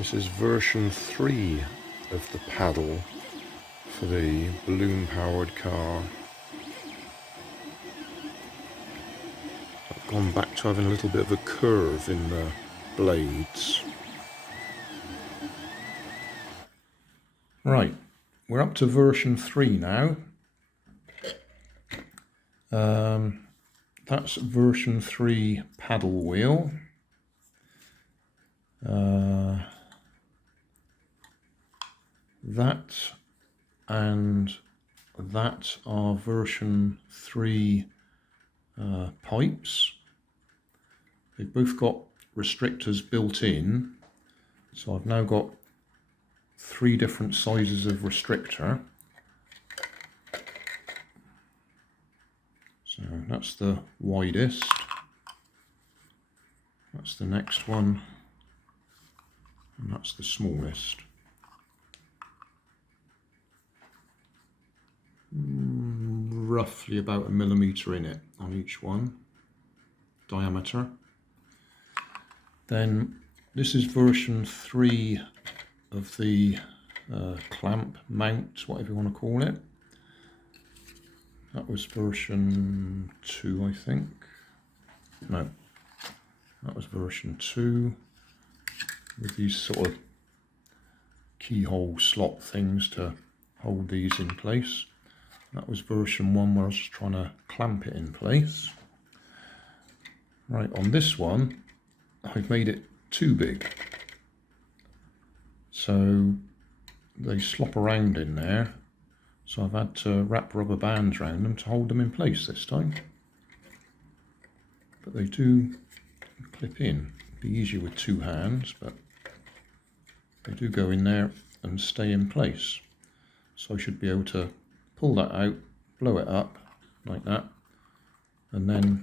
This is version 3 of the paddle for the balloon-powered car. I've gone back to having a little bit of a curve in the blades. Right, we're up to version 3 now. That's version 3 paddle wheel. That and that are version 3 pipes. They've both got restrictors built in, so I've now got 3 different sizes of restrictor. So that's the widest, that's the next one, and that's the smallest. Roughly about 1 millimeter in it on each one, diameter. Then this is version 3 of the clamp, mount, whatever you want to call it. That was version 2, I think. No, that was version 2 with these sort of keyhole slot things to hold these in place. That was version 1 where I was just trying to clamp it in place. Right, on this one, I've made it too big. So they slop around in there. So I've had to wrap rubber bands around them to hold them in place this time. But they do clip in. It'd be easier with 2 hands, but they do go in there and stay in place. So I should be able to pull that out, blow it up like that, and then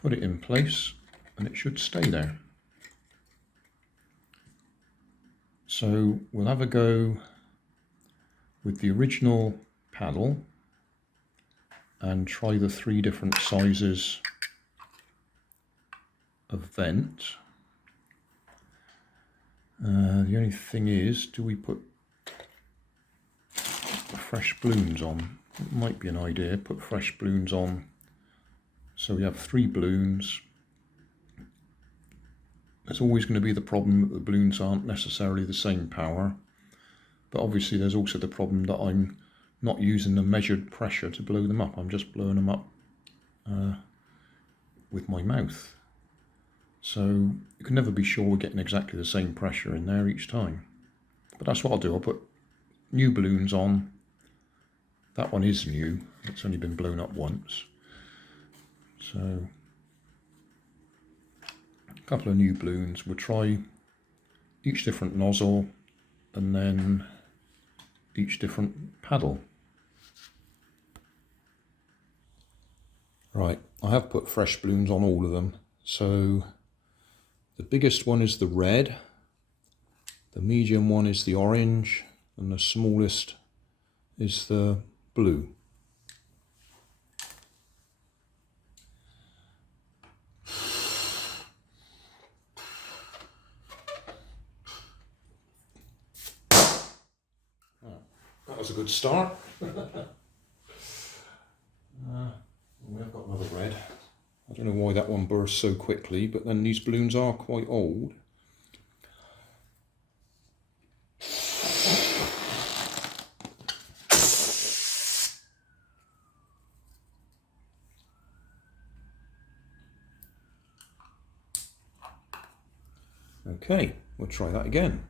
put it in place, and it should stay there. So we'll have a go with the original paddle and try the 3 different sizes of vent. The only thing is, do we put fresh balloons on? It might be an idea, put fresh balloons on. So we have 3 balloons. There's always going to be the problem that the balloons aren't necessarily the same power, but obviously there's also the problem that I'm not using the measured pressure to blow them up. I'm just blowing them up with my mouth. So you can never be sure we're getting exactly the same pressure in there each time. But that's what I'll do. I'll put new balloons on. That one is new. It's only been blown up once. So a couple of new balloons. We'll try each different nozzle and then each different paddle. Right, I have put fresh balloons on all of them. So the biggest one is the red, the medium one is the orange, and the smallest is the blue. That was a good start. We have got another red. I don't know why that one burst so quickly, but then these balloons are quite old. Okay, we'll try that again.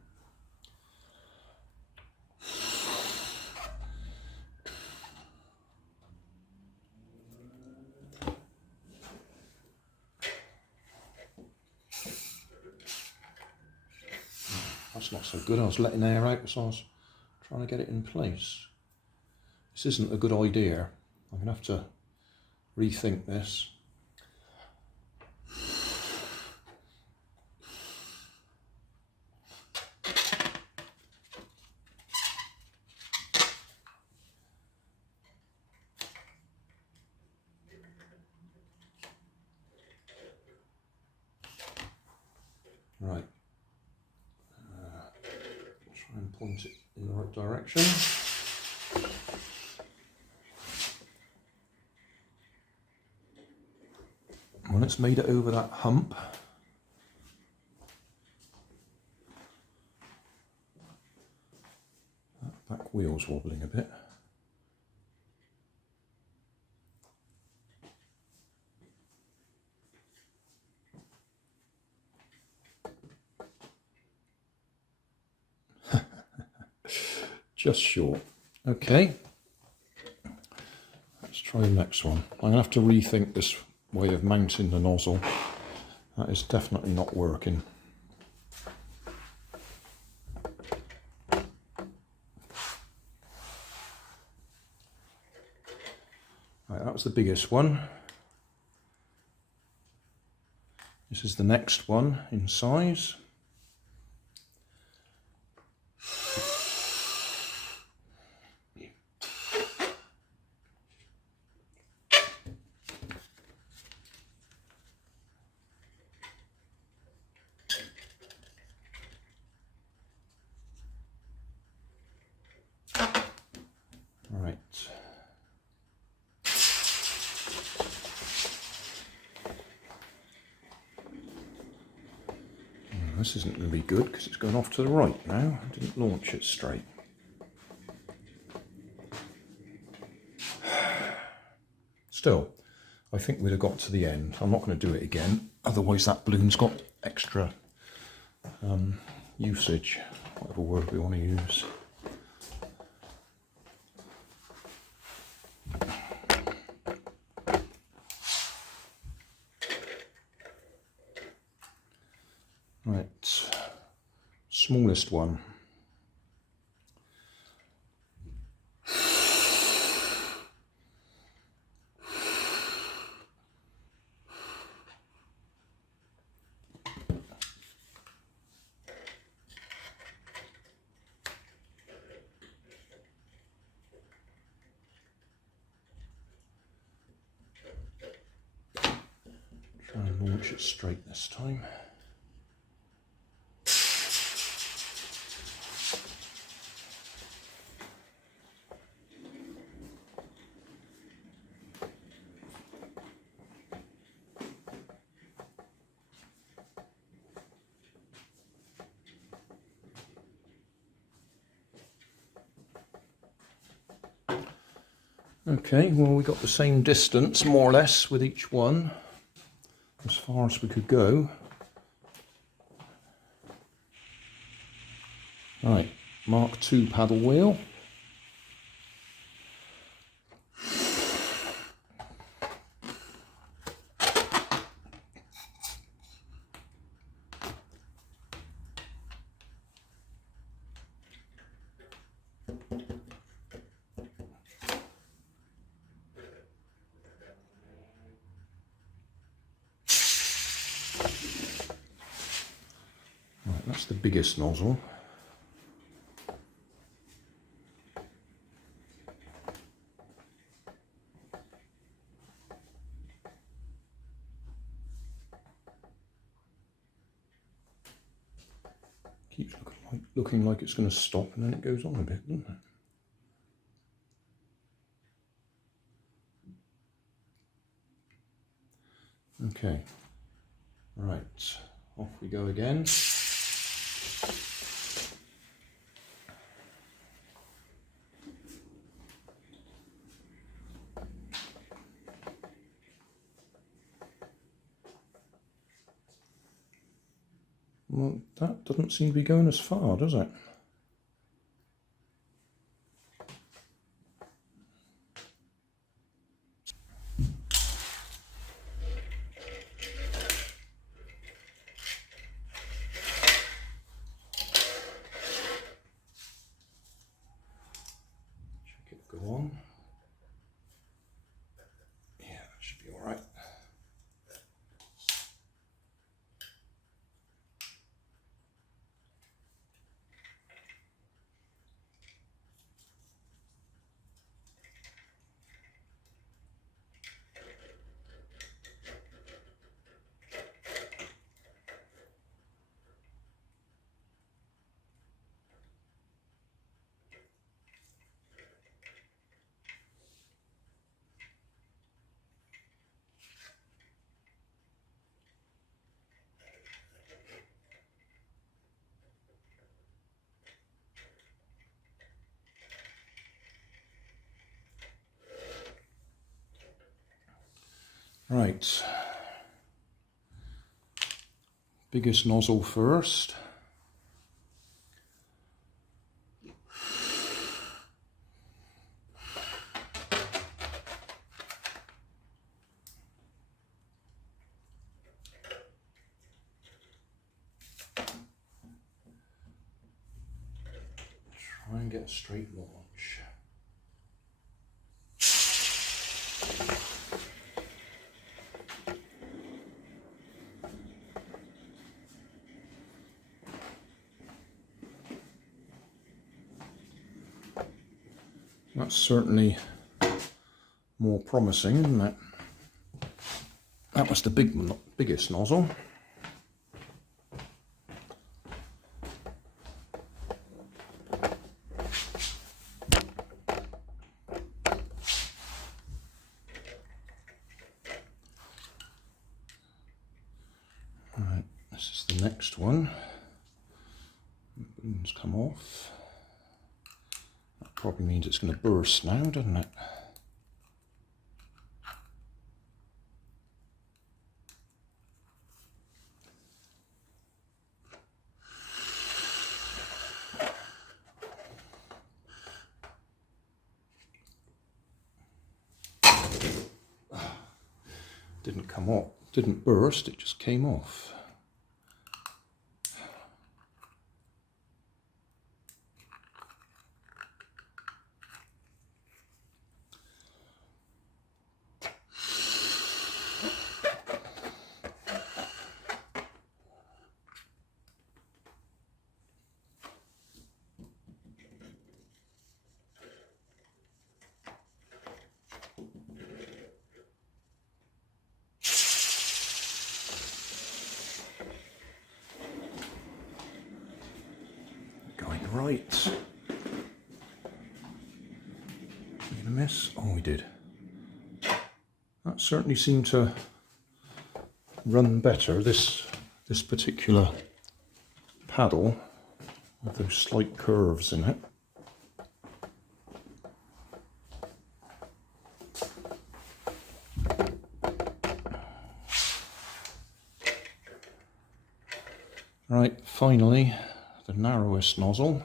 That's not so good. I was letting air out, so I was trying to get it in place. This isn't a good idea. I'm going to have to rethink this. Right. Try and point it in the right direction. When it's made it over that hump, that back wheel's wobbling a bit. Just short. Okay, let's try the next one. I'm going to have to rethink this way of mounting the nozzle. That is definitely not working. Right, that was the biggest one. This is the next one in size. Right. This isn't going to be good because it's gone off to the right now. I didn't launch it straight. Still, I think we'd have got to the end. I'm not going to do it again, otherwise that balloon's got extra usage, whatever word we want to use. Right, smallest one. Try and launch it straight this time. Okay, well we got the same distance more or less with each one, as far as we could go. Right, Mark II paddle wheel. Right, that's the biggest nozzle. Keeps looking like it's going to stop and then it goes on a bit, doesn't it? Okay, right, off we go again. Well, that doesn't seem to be going as far, does it? Check it go on. Yeah, that should be all right. Right, biggest nozzle first. Try and get a straight launch. That's certainly more promising, isn't it? That was the biggest nozzle. Right, this is the next one. It's come off. That probably means it's going to burst now, doesn't it? Didn't come off, didn't burst, it just came off. Right. We gonna miss? Oh, we did. That certainly seemed to run better, this particular paddle with those slight curves in it. Right, finally, the narrowest nozzle.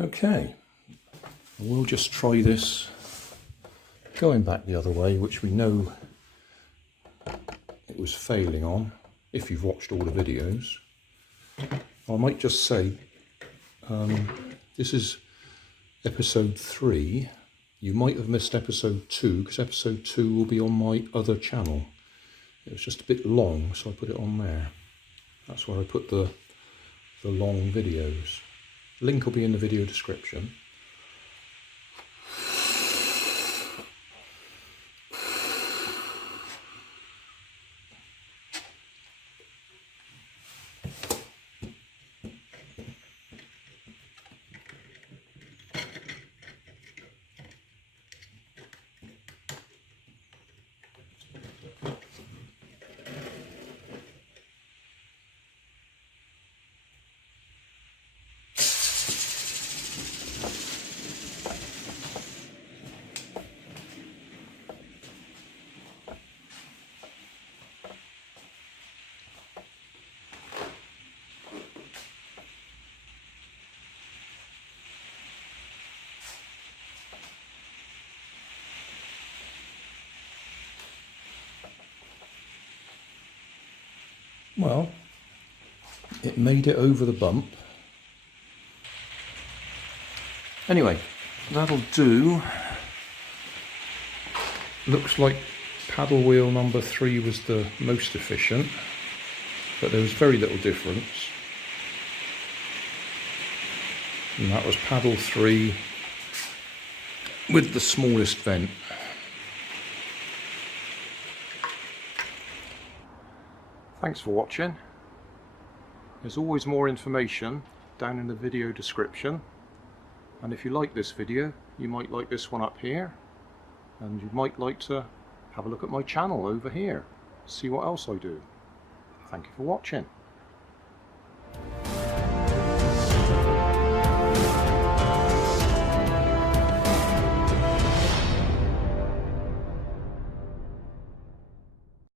Okay, we'll just try this going back the other way, which we know it was failing on, if you've watched all the videos. I might just say, this is episode 3. You might have missed episode 2, because episode 2 will be on my other channel. It was just a bit long, so I put it on there. That's where I put the long videos. Link will be in the video description. Well, it made it over the bump. Anyway, that'll do. Looks like paddle wheel number 3 was the most efficient. but there was very little difference. And that was paddle 3 with the smallest vent. Thanks for watching. There's always more information down in the video description, and if you like this video you might like this one up here, and you might like to have a look at my channel over here, see what else I do. Thank you for watching.